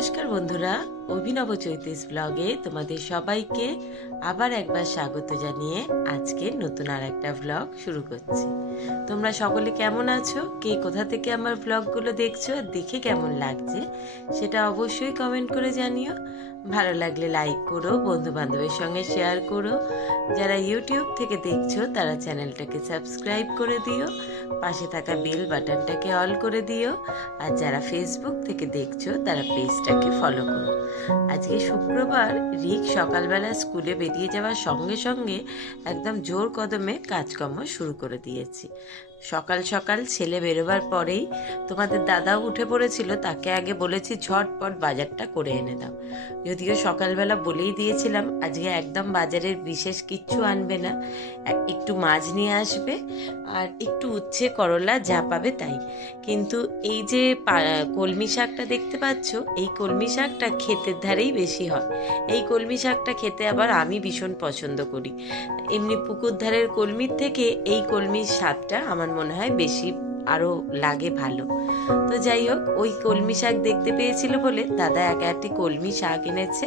নমস্কার বন্ধুরা, অভিনব চৈতিস ব্লগে তোমাদের সবাইকে আবার একবার স্বাগত জানিয়ে আজকে নতুন আর একটা ব্লগ শুরু করছি। তোমরা সকলে কেমন আছো? কে কোথা থেকে আমার ব্লগগুলো দেখছো আর দেখে কেমন লাগছে সেটা অবশ্যই কমেন্ট করে জানিও। ভালো লাগলে লাইক করো, বন্ধু বান্ধবের সঙ্গে শেয়ার করো। যারা ইউটিউব থেকে দেখছো তারা চ্যানেলটাকে সাবস্ক্রাইব করে দিও, পাশে থাকা বেল বাটনটাকে অল করে দিও। আর যারা ফেসবুক থেকে দেখছো তারা পেজটাকে ফলো করো। আজকে শুক্রবার, রিক সকালবেলা স্কুলে বেরিয়ে যাওয়ার সঙ্গে সঙ্গে একদম জোর কদমে কাজকর্ম শুরু করে দিয়েছি। সকাল সকাল ছেলে বেরোবার পরেই তোমাদের দাদাও উঠে পড়েছিল, তাকে আগে বলেছি ঝটপট বাজারটা করে এনে দাও। যদিও সকালবেলা বলেই দিয়েছিলাম আজকে একদম বাজারের বিশেষ কিচ্ছু আনবে না, একটু মাছ নিয়ে আসবে আর একটু উচ্ছে করলা যা পাবে তাই। কিন্তু এই যে কলমি শাকটা দেখতে পাচ্ছ, এই কলমি শাকটা ক্ষেতের ধারেই বেশি হয়। এই কলমি শাকটা খেতে আবার আমি ভীষণ পছন্দ করি। এমনি পুকুর ধারের কলমির থেকে এই কলমির স্বাদটা আমার মনে হয় বেশি আরও লাগে ভালো। তো যাই হোক, ওই কলমি শাক দেখতে পেয়েছিল বলে দাদা এক একটি কলমি শাক এনেছে।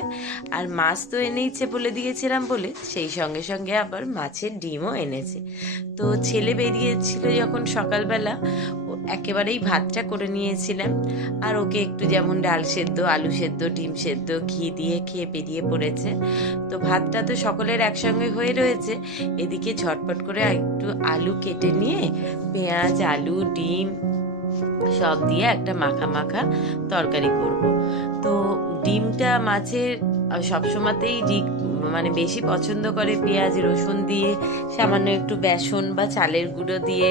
আর মাছ তো এনেইছে বলে দিয়েছিলাম বলে সেই সঙ্গে সঙ্গে আবার মাছের ডিমও এনেছে। তো ছেলে বেরিয়েছিল যখন সকালবেলা, একেবারেই ভাতটা করে নিয়েছিলাম। আর ওকে একটু যেমন ডাল সেদ্ধ, আলু সেদ্ধ, ডিম সেদ্ধ, ঘি দিয়ে খেয়ে বেরিয়ে পড়েছে। তো ভাতটা তো সকলের একসঙ্গে হয়ে রয়েছে। এদিকে ঝটপট করে একটু আলু কেটে নিয়ে পেঁয়াজ, আলু, ডিম সব দিয়ে একটা মাখা মাখা তরকারি করব। তো ডিমটা মাছের সবসময়তেই মানে বেশি পছন্দ করে পেঁয়াজ রসুন দিয়ে, সামান্য একটু বেসন বা চালের গুঁড়ো দিয়ে,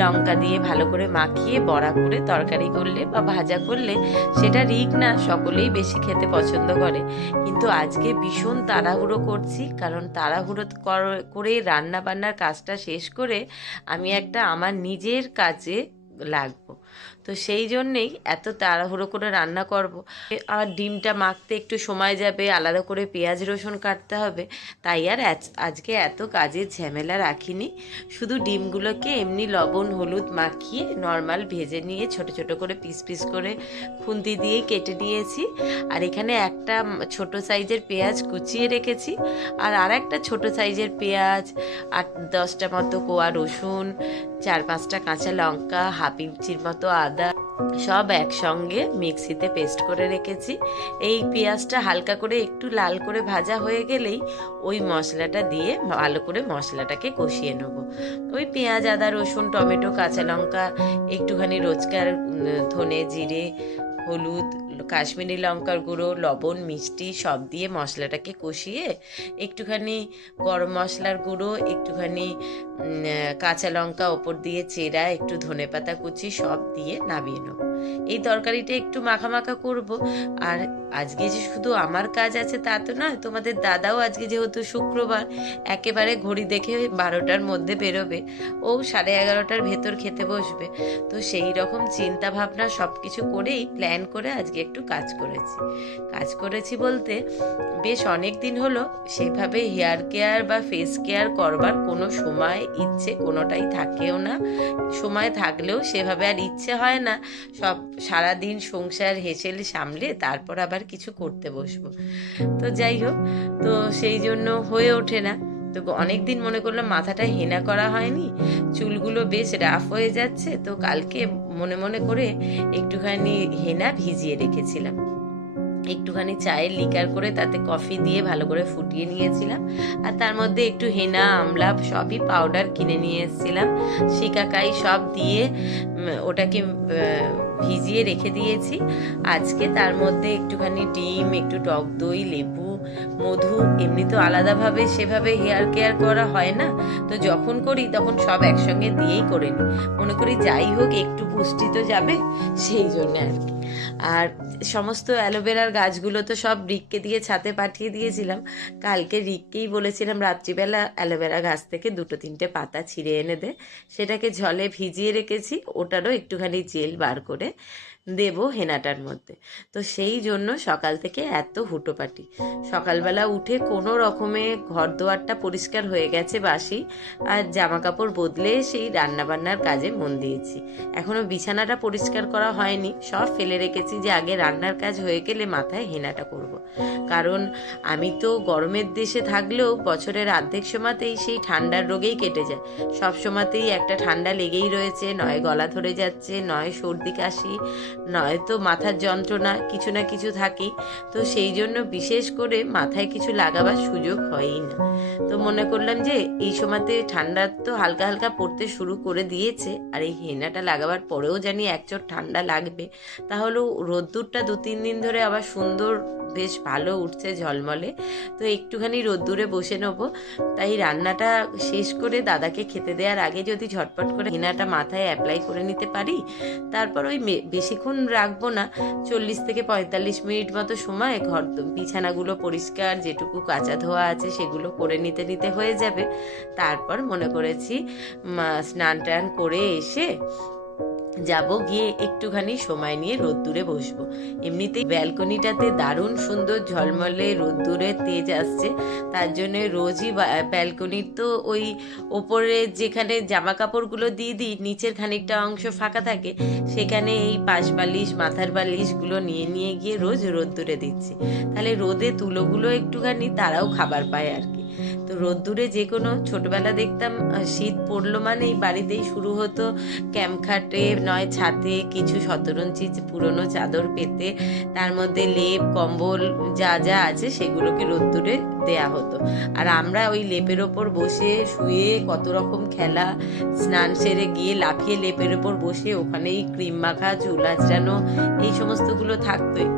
লঙ্কা দিয়ে ভালো করে মাখিয়ে বড়া করে তরকারি করলে বা ভাজা করলে সেটা রিক না সকলেই বেশি খেতে পছন্দ করে। কিন্তু আজকে ভীষণ তাড়াহুড়ো করছি, কারণ তাড়াহুড়ো করে রান্না বান্নার কাজটা শেষ করে আমি একটা আমার নিজের কাজে লাগবো। তো সেই জন্যেই এত তাড়াহুড়ো করে রান্না করব। আর ডিমটা মাখতে একটু সময় যাবে, আলাদা করে পেঁয়াজ রসুন কাটতে হবে, তাই আর আজকে এত কাজের ঝামেলা রাখিনি। শুধু ডিমগুলোকে এমনি লবণ হলুদ মাখিয়ে নর্মাল ভেজে নিয়ে ছোট ছোট করে পিস পিস করে খুন্তি দিয়েই কেটে নিয়েছি। আর এখানে একটা ছোট সাইজের পেঁয়াজ কুচিয়ে রেখেছি, আর একটা ছোট সাইজের পেঁয়াজ, 8-10টা মতো কোয়া রসুন, 4-5টা কাঁচা লঙ্কা, হাফ ইঞ্চির মতো আদা সব একসঙ্গে মিক্সিতে পেস্ট করে রেখেছি। এই পেঁয়াজটা হালকা করে একটু লাল করে ভাজা হয়ে গেলেই ওই মশলাটা দিয়ে ভালো করে মশলাটাকে কষিয়ে নেব। ওই পেঁয়াজ, আদা, রসুন, টমেটো, কাঁচা লঙ্কা, একটুখানি রোজকার ধনে, জিরে, হলুদ, কাশ্মীরি লঙ্কার গুঁড়ো, লবণ, মিষ্টি সব দিয়ে মশলাটাকে কষিয়ে একটুখানি গরম মশলার গুঁড়ো, একটুখানি কাঁচা লঙ্কা ওপর দিয়ে চেরা, একটু ধনেপাতা কুচি সব দিয়ে নামিয়ে নেব। এই তরকারিটা একটু মাখা মাখা করব। আর আজকে যে শুধু আমার কাজ আছে তা তো নয়, তোমাদের দাদাও আজকে যেহেতু শুক্রবার একেবারে ঘড়ি দেখে 12টার মধ্যে বেরোবে, ও 11:30টার ভেতর খেতে বসবে। তো সেই রকম চিন্তা ভাবনা সব কিছু করেই প্ল্যান করে আজকে একটু কাজ করেছি বলতে বেশ অনেক দিন হলো সেইভাবে হেয়ার কেয়ার বা ফেস কেয়ার করবার কোনো সময় ইচ্ছে কোনোটাই থাকেও না। সময় থাকলেও সেভাবে আর ইচ্ছে হয় না। সব সারাদিন সংসার হেসেল সামলে তারপর আবার কিছু করতে বসবো। তো যাই হোক, তো সেই জন্য হয়ে ওঠে না। তো অনেকদিন মনে করলাম মাথাটা হেনা করা হয়নি, চুলগুলো বেশ রাফ হয়ে যাচ্ছে, তো কালকে মনে মনে করে একটুখানি হেনা ভিজিয়ে রেখেছিলাম। একটুখানি চায়ের লিকার করে তাতে কফি দিয়ে ভালো করে ফুটিয়ে নিয়েছিলাম। আর তার মধ্যে একটু হেনা, আমলা সবই পাউডার কিনে নিয়ে এসেছিলাম, শিকাকাই সব দিয়ে ওটাকে ভিজিয়ে রেখে দিয়েছি। আজকে তার মধ্যে একটুখানি ডিম, একটু টক দই, লেবু, মধু, এমনি তো আলাদাভাবে সেভাবে হেয়ার কেয়ার করা হয় না, তো যখন করি তখন সব একসঙ্গে দিয়েই করে নিই। মনে করি যাই হোক একটু পুষ্টি তো যাবে, সেই জন্য আর কি। আর সমস্ত অ্যালোভেরার গাছগুলো তো সব রিককে দিয়ে ছাদে পাঠিয়ে দিয়েছিলাম। কালকে রিককেই বলেছিলাম রাত্রিবেলা অ্যালোভেরা গাছ থেকে 2-3টে পাতা ছিঁড়ে এনে দে, সেটাকে জলে ভিজিয়ে রেখেছি, ওটারও একটুখানি জেল বার করে দেব হেনাটার মধ্যে। তো সেই জন্য সকাল থেকে এত হুটোপাটি। সকালবেলা উঠে কোনো রকমে ঘর দুয়ারটা পরিষ্কার হয়ে গেছে বাসি, আর জামা কাপড় বদলে সেই রান্নাবান্নার কাজে মন দিয়েছি। এখনো বিছানাটা পরিষ্কার করা হয়নি, সব ফেলে রেখেছি যে আগে রান্নার কাজ হয়ে গেলে মাথায় হেনাটা করব। কারণ আমি তো গরমের দেশে থাকলেও বছরের অর্ধেক সময়তেই সেই ঠান্ডার রোগেই কেটে যায়। সব সময়তেই একটা ঠান্ডা লেগেই রয়েছে, নয় গলা ধরে যাচ্ছে, নয় সর্দি কাশি, নয়তো মাথার যন্ত্রণা, কিছু না কিছু থাকেই। তো সেই জন্য বিশেষ করে মাথায় কিছু লাগাবার সুযোগ হয়ই না। তো মনে করলাম যে এই সময়তে ঠান্ডা তো হালকা হালকা পড়তে শুরু করে দিয়েছে, আর এই হেনাটা লাগাবার পরেও জানি একচোট ঠান্ডা লাগবে, তাহলেও রোদ্দুরটা 2-3 দিন ধরে আবার সুন্দর বেশ ভালো উঠছে ঝলমলে। তো একটুখানি রোদ্দুরে বসে নেবো। তাই রান্নাটা শেষ করে দাদাকে খেতে দেওয়ার আগে যদি ঝটপট করে হেনাটা মাথায় অ্যাপ্লাই করে নিতে পারি, তারপর ওই বেশিক্ষণ রাখবো না, 40 থেকে 45 মিনিট মতো সময় ঘর বিছানাগুলো পরিষ্কার, যেটুকু কাঁচা ধোয়া আছে সেগুলো করে নিতে নিতে হয়ে যাবে। তারপর মনে করেছি স্নান টান করে এসে যাব, গিয়ে একটুখানি সময় নিয়ে রোদ্দুরে বসবো। এমনিতেই ব্যালকনিটাতে দারুণ সুন্দর ঝলমলে রোদ্দুরের তেজ আসছে, তার জন্য রোজই ব্যালকনির তো ওই ওপরে যেখানে জামা কাপড়গুলো দিয়ে দিই, নিচের খানিকটা অংশ ফাঁকা থাকে, সেখানে এই পাশ বালিশ মাথার বালিশগুলো নিয়ে নিয়ে গিয়ে রোজ রোদ্দুরে দিচ্ছি। তাহলে রোদে তুলোগুলো একটুখানি তারাও খাবার পায় আর কি। তো রোদ্দুরে যে কোনো, ছোটবেলা দেখতাম শীত পড়লো মানেই বাড়িতেই শুরু হতো ক্যাম্প খাটে নয় ছাতে কিছু শতরঞ্চি পুরনো চাদর পেতে তার মধ্যে লেপ কম্বল যা যা আছে সেগুলোকে রোদ্দুরে দেয়া হতো। আর আমরা ওই লেপের ওপর বসে শুয়ে কত রকম খেলা, স্নান সেরে গিয়ে লাফিয়ে লেপের ওপর বসে ওখানেই ক্রিম মাখা, চুল আঁচড়ানো, এই সমস্তগুলো থাকতোই।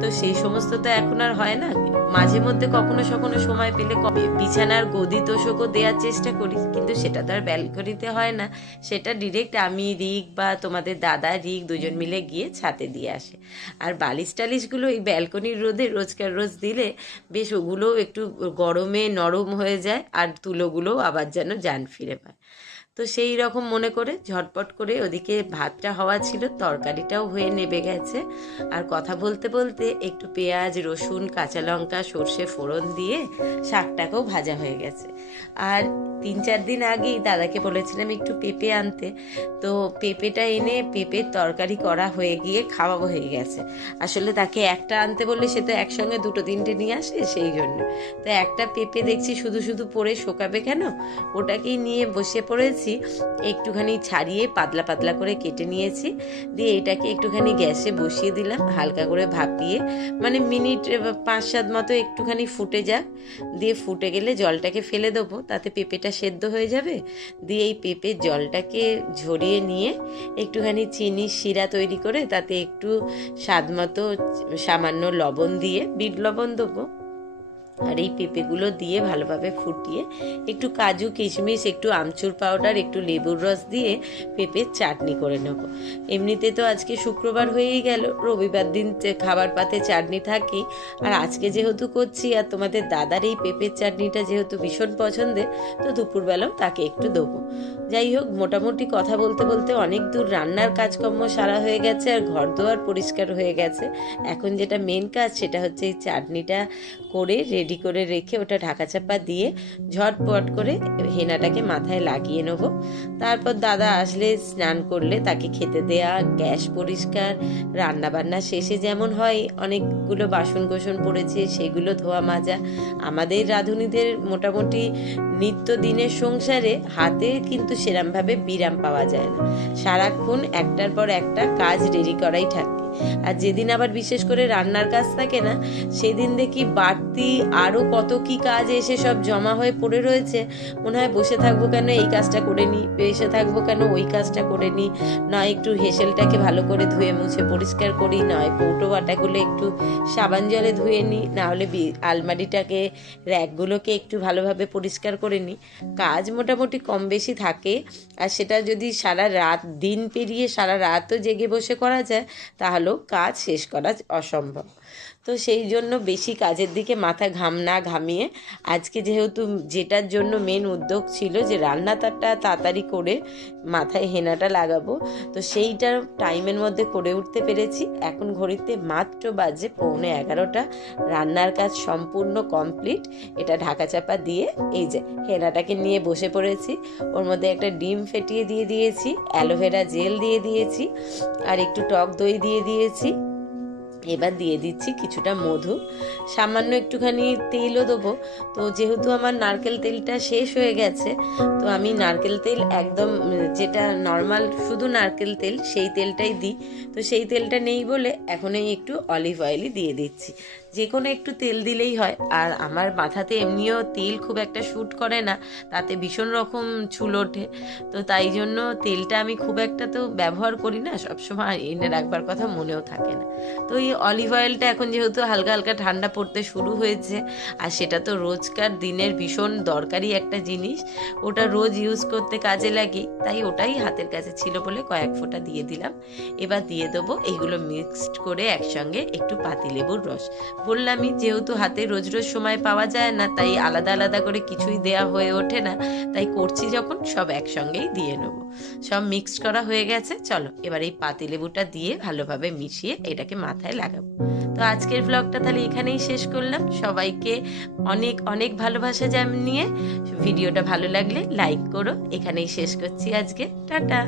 তো সেই সমস্ত তো এখন আর হয় না। মাঝে মধ্যে কখনো সখনো সময় পেলে বিছানার গদি তোষকও দেওয়ার চেষ্টা করি, কিন্তু সেটা তো আর ব্যালকনিতে হয় না, সেটা ডিরেক্ট আমি রিক বা তোমাদের দাদা রিক দুজন মিলে গিয়ে ছাতে দিয়ে আসে। আর বালিশ টালিশগুলো এই ব্যালকনির রোদে রোজকার রোজ দিলে বেশ ওগুলোও একটু গরমে নরম হয়ে যায়, আর তুলোগুলোও আবার যেন জান ফিরে পায়। তো সেই রকম মনে করে ঝটপট করে ওদিকে ভাতটা হওয়া ছিল, তরকারিটাও হয়ে নেবে গেছে, আর কথা বলতে বলতে একটু পেঁয়াজ রসুন কাঁচা লঙ্কা সর্ষে ফোড়ন দিয়ে শাকটাকেও ভাজা হয়ে গেছে। আর 3-4 দিন আগেই দাদাকে বলেছিলাম একটু পেঁপে আনতে, তো পেঁপেটা এনে পেঁপের তরকারি করা হয়ে গিয়ে খাওয়া হয়ে গেছে। আসলে তাকে একটা আনতে বললে সে তো একসঙ্গে 2-3টে নিয়ে আসে, সেই জন্য তো একটা পেঁপে দেখছি শুধু শুধু পড়ে শোকাবে কেন, ওটাকেই নিয়ে বসে পড়েছি। একটুখানি ছাড়িয়ে পাতলা পাতলা করে কেটে নিয়েছি, দিয়ে এটাকে একটুখানি গ্যাসে বসিয়ে দিলাম, হালকা করে ভাপিয়ে, মানে মিনিট 5-7 মতো একটুখানি ফুটে যাক, দিয়ে ফুটে গেলে জলটাকে ফেলে দেবো, তাতে পেঁপেটা সেদ্ধ হয়ে যাবে। দিয়ে এই পেঁপের জলটাকে ঝরিয়ে নিয়ে একটুখানি চিনি শিরা তৈরি করে তাতে একটু স্বাদ মতো সামান্য লবণ দিয়ে, বিট লবণ দেবো, আর এই পেঁপেগুলো দিয়ে ভালোভাবে ফুটিয়ে একটু কাজু কিশমিশ একটু আমচুর পাউডার একটু লেবুর রস দিয়ে পেঁপের চাটনি করে নেব। এমনিতে তো আজকে শুক্রবার হয়েই গেল, রবিবার দিন খাবার পাতে চাটনি থাকি, আর আজকে যেহেতু করছি আর তোমাদের দাদার এই পেঁপের চাটনিটা যেহেতু ভীষণ পছন্দের, তো দুপুরবেলাও তাকে একটু দেবো। যাই হোক, মোটামুটি কথা বলতে বলতে অনেক দূর রান্নার কাজকর্ম সারা হয়ে গেছে, আর ঘর দুয়ার পরিষ্কার হয়ে গেছে। এখন যেটা মেন কাজ সেটা হচ্ছে এই চাটনিটা করে রেডি করে রেখে ওটা ঢাকা চাপা দিয়ে ঝটপট করে হেনাটাকে মাথায় লাগিয়ে নেবো। তারপর দাদা আসলে স্নান করলে তাকে খেতে দেয়া, গ্যাস পরিষ্কার, রান্না বান্না শেষে যেমন হয় অনেকগুলো বাসন কোসন পড়েছে সেগুলো ধোয়া মাজা। আমাদের রাঁধুনিদের মোটামুটি নিত্যদিনের সংসারে হাতে কিন্তু সেরমভাবে বিরাম পাওয়া যায় না, সারাক্ষণ একটার পর একটা কাজ রেডি করাই থাকে। আর যেদিন আবার বিশেষ করে রান্নার কাজ থাকে না, সেদিন দেখি বাড়তি আরও কত কি কাজ এসে সব জমা হয়ে পড়ে রয়েছে। মনে হয় বসে থাকবো কেন, এই কাজটা করে নিই, বসে থাকবো কেন, ওই কাজটা করে নিই, নয় একটু হেসেলটাকে ভালো করে ধুয়ে মুছে পরিষ্কার করি, নয় কৌটো বাটাগুলো একটু সাবান জলে ধুয়ে নিই, না হলে আলমারিটাকে র্যাকগুলোকে একটু ভালোভাবে পরিষ্কার করে নিই। কাজ মোটামুটি কম বেশি থাকে, আর সেটা যদি সারা রাত দিন পেরিয়ে সারা রাতও জেগে বসে করা যায় তাহলেও কাজ শেষ করা অসম্ভব। তো সেই জন্য বেশি কাজের দিকে মাথা না ঘামিয়ে আজকে যেহেতু যেটার জন্য মেন উদ্যোগ ছিল যে রান্নাটা তাড়াতাড়ি করে মাথায় হেনাটা লাগাবো, তো সেইটার টাইমের মধ্যে করে উঠতে পেরেছি। এখন ঘড়িতে মাত্র বাজে 11:15। রান্নার কাজ সম্পূর্ণ কমপ্লিট। এটা ঢাকা চাপা দিয়ে এই যে হেনাটাকে নিয়ে বসে পড়েছি। ওর মধ্যে একটা ডিম ফেটিয়ে দিয়ে দিয়েছি, অ্যালোভেরা জেল দিয়ে দিয়েছি, আর একটু টক দই দিয়ে দিয়েছি। এবার দিয়ে দিচ্ছি কিছুটা মধু, সামান্য একটুখানি তেলও দেবো। তো যেহেতু আমার নারকেল তেলটা শেষ হয়ে গেছে, তো আমি নারকেল তেল একদম যেটা নর্মাল শুধু নারকেল তেল সেই তেলটাই দিই। তো সেই তেলটা নেই বলে এখন এই একটু অলিভ অয়েলই দিয়ে দিচ্ছি। যে কোনো একটু তেল দিলেই হয়। আর আমার মাথাতে এমনিও তেল খুব একটা শ্যুট করে না, তাতে ভীষণ রকম চুল ওঠে। তো তাই জন্য তেলটা আমি খুব একটা তো ব্যবহার করি না, সবসময় এনে রাখবার কথা মনেও থাকে না। তো এই অলিভ অয়েলটা এখন যেহেতু হালকা হালকা ঠান্ডা পড়তে শুরু হয়েছে, আর সেটা তো রোজকার দিনের ভীষণ দরকারি একটা জিনিস, ওটা রোজ ইউজ করতে কাজে লাগে, তাই ওটাই হাতের কাছে ছিল বলে কয়েক ফোঁটা দিয়ে দিলাম। এবার দিয়ে দেবো এইগুলো মিক্সড করে একসঙ্গে একটু পাতিলেবুর রস। বললামই যেহেতু হাতে রোজ রোজ সময় পাওয়া যায় না, তাই আলাদা আলাদা করে কিছুই দেয়া হয়ে ওঠে না, তাই করছি যখন সব একসঙ্গেই দিয়ে নেবো। সব মিক্সড করা হয়ে গেছে, চলো এবার এই পাতিলেবুটা দিয়ে ভালোভাবে মিশিয়ে এটাকে মাথায় লাগাবো। তো আজকের ব্লগটা তাহলে এখানেই শেষ করলাম। সবাইকে অনেক অনেক ভালোবাসা জানিয়ে ভিডিওটা ভালো লাগলে লাইক করো। এখানেই শেষ করছি আজকে, টাটা।